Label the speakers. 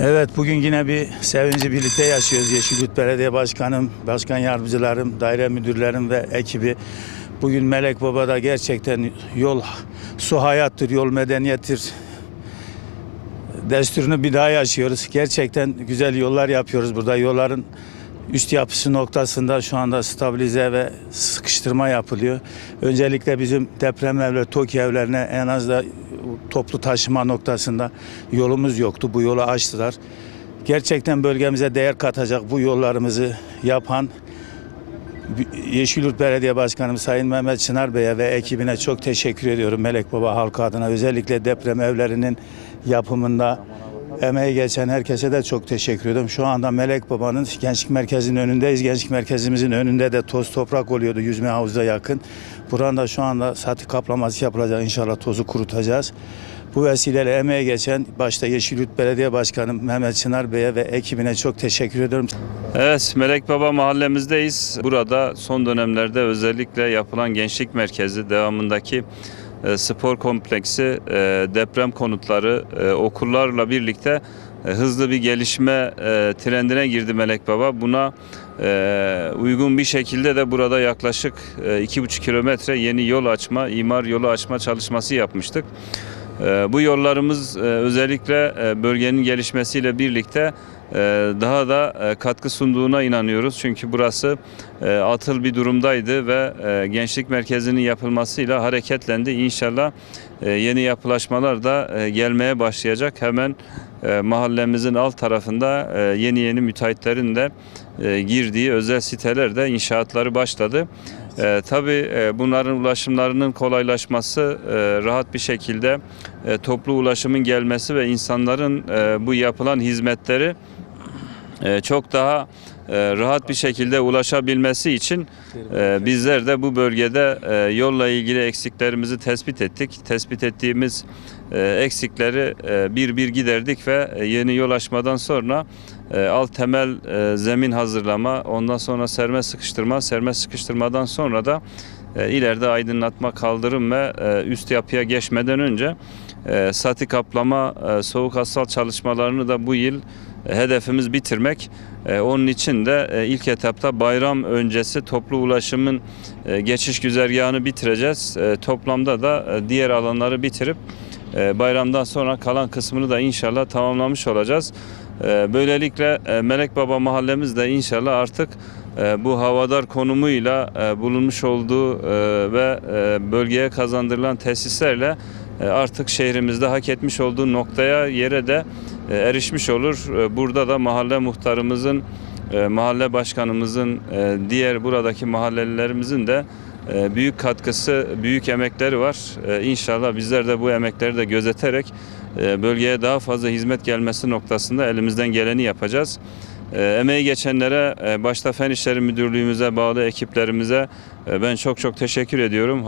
Speaker 1: Evet bugün yine bir sevinci birlikte yaşıyoruz. Yeşilyurt Belediye Başkanım, Başkan Yardımcılarım, daire müdürlerim ve ekibi. Bugün Melek Baba'da gerçekten yol, su hayattır, yol medeniyettir. Desturunu bir daha yaşıyoruz. Gerçekten güzel yollar yapıyoruz burada. Yolların üst yapısı noktasında şu anda stabilize ve sıkıştırma yapılıyor. Öncelikle bizim deprem evleri, TOKİ evlerine en az da toplu taşıma noktasında yolumuz yoktu. Bu yolu açtılar. Gerçekten bölgemize değer katacak bu yollarımızı yapan Yeşilyurt Belediye Başkanım Sayın Mehmet Çınar Bey'e ve ekibine çok teşekkür ediyorum. Melek Baba halkı adına özellikle deprem evlerinin yapımında emeği geçen herkese de çok teşekkür ediyorum. Şu anda Melek Baba'nın gençlik merkezinin önündeyiz. Gençlik merkezimizin önünde de toz toprak oluyordu yüzme havuza yakın. Buranın da şu anda satı kaplaması yapılacak. İnşallah tozu kurutacağız. Bu vesileyle emeği geçen başta Yeşilyurt Belediye Başkanı Mehmet Çınar Bey'e ve ekibine çok teşekkür ediyorum.
Speaker 2: Evet, Melek Baba mahallemizdeyiz. Burada son dönemlerde özellikle yapılan gençlik merkezi devamındaki spor kompleksi, e, deprem konutları, e, okullarla birlikte e, hızlı bir gelişme e, trendine girdi Melek Baba. Buna e, uygun bir şekilde de burada yaklaşık e, iki buçuk kilometre yeni yol açma, imar yolu açma çalışması yapmıştık. E, Bu yollarımız e, özellikle e, bölgenin gelişmesiyle birlikte e, daha da e, katkı sunduğuna inanıyoruz. Çünkü burası e, atıl bir durumdaydı ve e, gençlik merkezinin yapılmasıyla hareketlendi. İnşallah yeni yapılaşmalar da gelmeye başlayacak. Hemen mahallemizin alt tarafında yeni yeni müteahhitlerin de girdiği özel sitelerde inşaatları başladı. E, tabii e, bunların ulaşımlarının kolaylaşması, e, rahat bir şekilde e, toplu ulaşımın gelmesi ve insanların e, bu yapılan hizmetleri çok daha e, rahat bir şekilde ulaşabilmesi için e, bizler de bu bölgede e, yolla ilgili eksiklerimizi tespit ettik. Tespit ettiğimiz e, eksikleri e, bir bir giderdik ve e, yeni yol açmadan sonra e, alt temel e, zemin hazırlama, ondan sonra serme sıkıştırma, serme sıkıştırmadan sonra da e, ileride aydınlatma, kaldırım ve e, üst yapıya geçmeden önce e, sati kaplama, e, soğuk asfalt çalışmalarını da bu yıl e, hedefimiz bitirmek. E, Onun için de e, ilk etapta bayram öncesi toplu ulaşımın e, geçiş güzergahını bitireceğiz. E, Toplamda da e, diğer alanları bitirip e, bayramdan sonra kalan kısmını da inşallah tamamlamış olacağız. E, Böylelikle e, Melek Baba mahallemiz de inşallah artık e, bu havadar konumuyla e, bulunmuş olduğu e, ve e, bölgeye kazandırılan tesislerle e, artık şehrimizde hak etmiş olduğu noktaya yere de e, erişmiş olur. E, Burada da mahalle muhtarımızın, e, mahalle başkanımızın, e, diğer buradaki mahallelilerimizin de e, büyük katkısı, büyük emekleri var. E, İnşallah bizler de bu emekleri de gözeterek e, bölgeye daha fazla hizmet gelmesi noktasında elimizden geleni yapacağız. E, Emeği geçenlere, e, başta Fen İşleri Müdürlüğümüze bağlı ekiplerimize e, ben çok çok teşekkür ediyorum.